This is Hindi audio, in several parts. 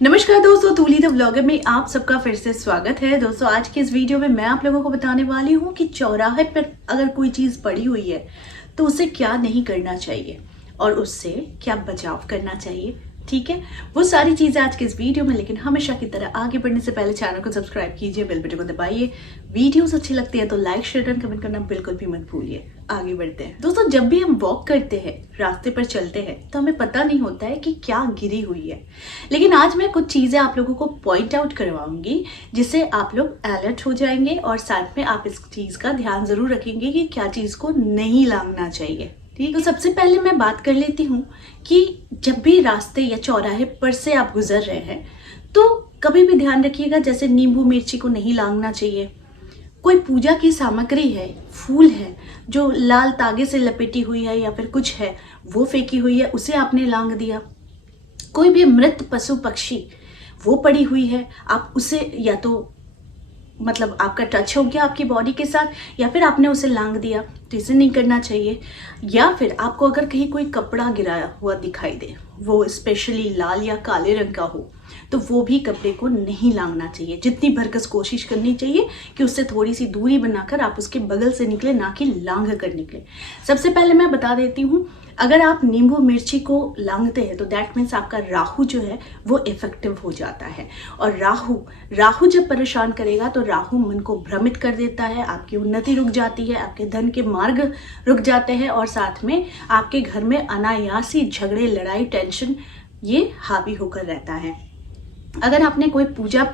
नमस्कार दोस्तों, तूली द व्लॉगर में आप सबका फिर से स्वागत है। दोस्तों आज की इस वीडियो में मैं आप लोगों को बताने वाली हूँ कि चौराहे पर अगर कोई चीज़ पड़ी हुई है तो उसे क्या नहीं करना चाहिए और उससे क्या बचाव करना चाहिए। ठीक है, वो सारी चीज़ें आज के इस वीडियो में। लेकिन हमेशा की तरह आगे बढ़ने से पहले चैनल को सब्सक्राइब कीजिए, बेल बटन को दबाइए। वीडियोस अच्छी लगती है तो लाइक शेयर एंड कमेंट करना बिल्कुल भी मत भूलिए। आगे बढ़ते हैं दोस्तों। जब भी हम वॉक करते हैं, रास्ते पर चलते हैं, तो हमें पता नहीं होता है कि क्या गिरी हुई है। लेकिन आज मैं कुछ चीज़ें आप लोगों को पॉइंट आउट करवाऊंगी जिससे आप लोग अलर्ट हो जाएंगे और साथ में आप इस चीज़ का ध्यान जरूर रखेंगे कि क्या चीज़ को नहीं लांघना चाहिए। ठीक, तो सबसे पहले मैं बात कर लेती हूँ कि जब भी रास्ते या चौराहे पर से आप गुजर रहे हैं तो कभी भी ध्यान रखिएगा, जैसे नींबू मिर्ची को नहीं लांघना चाहिए। कोई पूजा की सामग्री है, फूल है जो लाल तागे से लपेटी हुई है या फिर कुछ है वो फेंकी हुई है, उसे आपने लांघ दिया। कोई भी मृत पशु पक्षी वो पड़ी हुई है, आप उसे या तो मतलब आपका टच हो गया आपकी बॉडी के साथ या फिर आपने उसे लांघ दिया, तो इसे नहीं करना चाहिए। या फिर आपको अगर कहीं कोई कपड़ा गिराया हुआ दिखाई दे, वो स्पेशली लाल या काले रंग का हो, तो वो भी कपड़े को नहीं लांघना चाहिए। जितनी भरकस कोशिश करनी चाहिए कि उससे थोड़ी सी दूरी बनाकर आप उसके बगल से निकले, ना कि लांघ कर निकले। सबसे पहले मैं बता देती हूँ, अगर आप नींबू मिर्ची को लांघते हैं तो दैट मीन्स आपका राहु जो है वो इफेक्टिव हो जाता है। और राहु जब परेशान करेगा तो राहु मन को भ्रमित कर देता है, आपकी उन्नति रुक जाती है, आपके धन के मार्ग रुक जाते हैं और साथ में आपके घर में अनायासी झगड़े, लड़ाई, टेंशन ये हावी होकर रहता है। अगर आपने कोई पूजा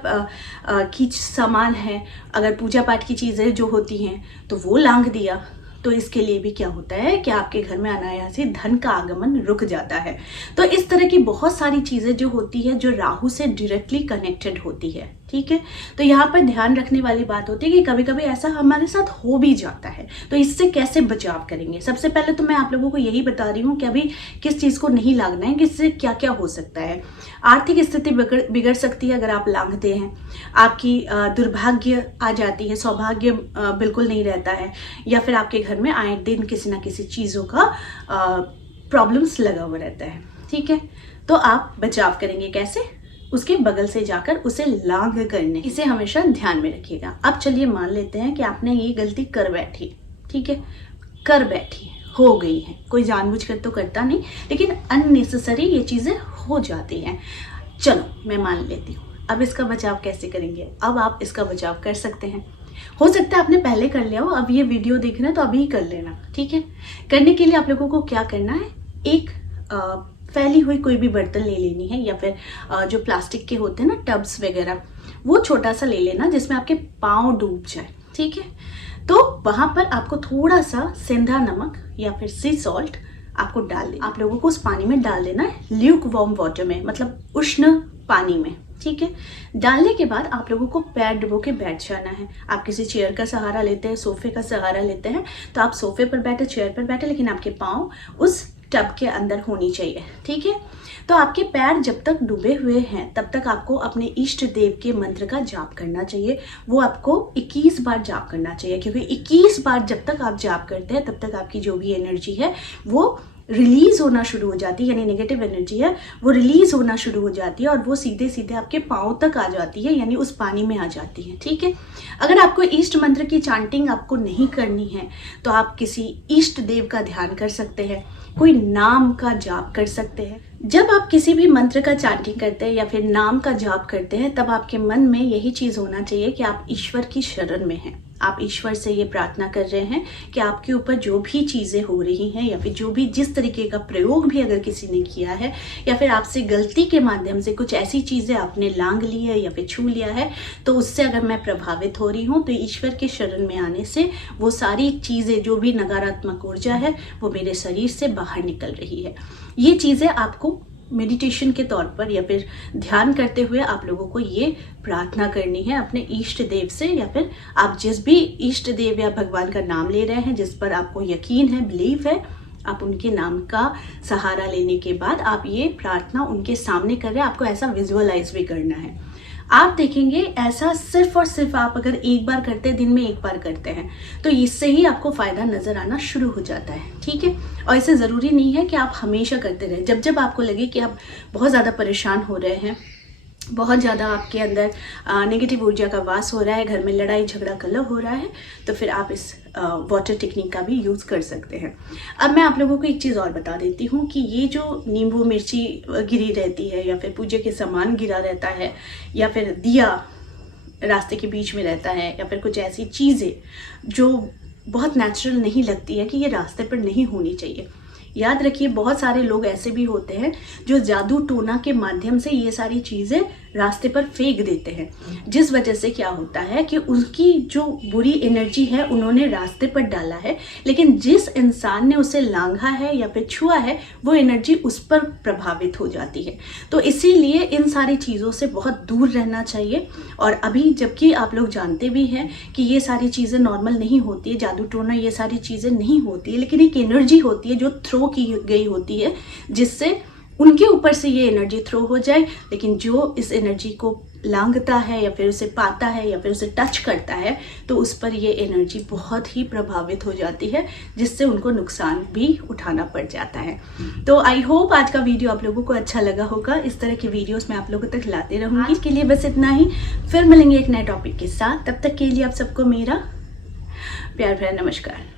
की सामान है, अगर पूजा पाठ की चीज़ें जो होती हैं तो वो लांघ दिया, तो इसके लिए भी क्या होता है कि आपके घर में अनायासी धन का आगमन रुक जाता है। तो इस तरह की बहुत सारी चीज़ें जो होती है जो राहु से डायरेक्टली कनेक्टेड होती है। ठीक है, तो यहाँ पर ध्यान रखने वाली बात होती है कि कभी कभी ऐसा हमारे साथ हो भी जाता है, तो इससे कैसे बचाव करेंगे। सबसे पहले तो मैं आप लोगों को यही बता रही हूँ कि अभी किस चीज़ को नहीं लांघना है, किससे क्या क्या हो सकता है। आर्थिक स्थिति बिगड़ सकती है अगर आप लांघते हैं, आपकी दुर्भाग्य आ जाती है, सौभाग्य बिल्कुल नहीं रहता है, या फिर आपके घर में आए दिन किसी ना किसी चीज़ों का प्रॉब्लम्स लगा हुआ रहता है। ठीक है, तो आप बचाव करेंगे कैसे, उसके बगल से जाकर उसे लांघ करने, इसे हमेशा ध्यान में रखिएगा। अब चलिए मान लेते हैं कि आपने ये गलती कर बैठी। ठीक है, कर बैठी, हो गई है, कोई जानबूझकर तो करता नहीं, लेकिन अननेसेसरी ये चीज़ें हो जाती हैं। चलो मैं मान लेती हूँ। अब इसका बचाव कैसे करेंगे? अब आप इसका बचाव कर सकते हैं। हो सकता है आपने पहले कर लिया हो, अब ये वीडियो देखना तो अभी ही कर लेना। ठीक है, करने के लिए आप लोगों को क्या करना है, एक फैली हुई कोई भी बर्तन ले लेनी है, या फिर जो प्लास्टिक के होते हैं ना टब्स वगैरह, वो छोटा सा ले लेना जिसमें आपके पाँव डूब जाए। ठीक है, तो वहां पर आपको थोड़ा सा सेंधा नमक या फिर सी सॉल्ट आपको डाल देना। आप लोगों को उस पानी में डाल देना है, ल्यूक वार्म वाटर में, मतलब उष्ण पानी में। ठीक है, डालने के बाद आप लोगों को पैर डुबो के बैठ जाना है। आप किसी चेयर का सहारा लेते हैं, सोफे का सहारा लेते हैं, तो आप सोफे पर बैठे, चेयर पर बैठे, लेकिन आपके पाँव उस टब के अंदर होनी चाहिए। ठीक है, तो आपके पैर जब तक डूबे हुए हैं तब तक आपको अपने इष्ट देव के मंत्र का जाप करना चाहिए। वो आपको 21 बार जाप करना चाहिए, क्योंकि 21 बार जब तक आप जाप करते हैं तब तक आपकी जो भी एनर्जी है वो रिलीज होना शुरू हो जाती है, यानी नेगेटिव एनर्जी है वो रिलीज होना शुरू हो जाती है और वो सीधे सीधे आपके पाँव तक आ जाती है, यानी उस पानी में आ जाती है। ठीक है, अगर आपको इष्ट मंत्र की चांटिंग आपको नहीं करनी है तो आप किसी इष्ट देव का ध्यान कर सकते हैं, कोई नाम का जाप कर सकते हैं। जब आप किसी भी मंत्र का चांटिंग करते हैं या फिर नाम का जाप करते हैं, तब आपके मन में यही चीज़ होना चाहिए कि आप ईश्वर की शरण में हैं। आप ईश्वर से ये प्रार्थना कर रहे हैं कि आपके ऊपर जो भी चीज़ें हो रही हैं या फिर जो भी जिस तरीके का प्रयोग भी अगर किसी ने किया है या फिर आपसे गलती के माध्यम से कुछ ऐसी चीज़ें आपने लांघ ली है या फिर छू लिया है, तो उससे अगर मैं प्रभावित हो रही हूँ तो ईश्वर के शरण में आने से वो सारी चीज़ें, जो भी नकारात्मक ऊर्जा है वो मेरे शरीर से बाहर निकल रही है। ये चीज़ें आपको मेडिटेशन के तौर पर या फिर ध्यान करते हुए आप लोगों को ये प्रार्थना करनी है अपने इष्ट देव से, या फिर आप जिस भी इष्ट देव या भगवान का नाम ले रहे हैं, जिस पर आपको यकीन है, बिलीव है, आप उनके नाम का सहारा लेने के बाद आप ये प्रार्थना उनके सामने कर रहे हैं। आपको ऐसा विजुअलाइज भी करना है। आप देखेंगे ऐसा सिर्फ और सिर्फ आप अगर एक बार करते हैं, दिन में एक बार करते हैं, तो इससे ही आपको फायदा नजर आना शुरू हो जाता है। ठीक है, और इसे जरूरी नहीं है कि आप हमेशा करते रहें। जब जब आपको लगे कि आप बहुत ज्यादा परेशान हो रहे हैं बहुत ज़्यादा आपके अंदर नेगेटिव ऊर्जा का वास हो रहा है, घर में लड़ाई झगड़ा कलह हो रहा है, तो फिर आप इस वाटर टेक्निक का भी यूज़ कर सकते हैं। अब मैं आप लोगों को एक चीज़ और बता देती हूँ कि ये जो नींबू मिर्ची गिरी रहती है, या फिर पूजा के सामान गिरा रहता है, या फिर दिया रास्ते के बीच में रहता है, या फिर कुछ ऐसी चीज़ें जो बहुत नेचुरल नहीं लगती है कि ये रास्ते पर नहीं होनी चाहिए। याद रखिए, बहुत सारे लोग ऐसे भी होते हैं जो जादू टोना के माध्यम से ये सारी चीज़ें रास्ते पर फेंक देते हैं, जिस वजह से क्या होता है कि उनकी जो बुरी एनर्जी है उन्होंने रास्ते पर डाला है, लेकिन जिस इंसान ने उसे लांघा है या फिर छुआ है वो एनर्जी उस पर प्रभावित हो जाती है। तो इसीलिए इन सारी चीज़ों से बहुत दूर रहना चाहिए। और अभी जबकि आप लोग जानते भी हैं कि ये सारी चीज़ें नॉर्मल नहीं होती है, जादू टोना ये सारी चीज़ें नहीं होती है, लेकिन एक एनर्जी होती है जो थ्रो की गई होती है, जिससे उनके ऊपर से ये एनर्जी थ्रो हो जाए। लेकिन जो इस एनर्जी को लांघता है या फिर उसे पाता है या फिर उसे टच करता है, तो उस पर ये एनर्जी बहुत ही प्रभावित हो जाती है, जिससे उनको नुकसान भी उठाना पड़ जाता है। तो आई होप आज का वीडियो आप लोगों को अच्छा लगा होगा। इस तरह के वीडियोस मैं आप लोगों तक लाते रहूंगी। आज के लिए बस इतना ही, फिर मिलेंगे एक नए टॉपिक के साथ। तब तक के लिए आप सबको मेरा प्यार भरा नमस्कार।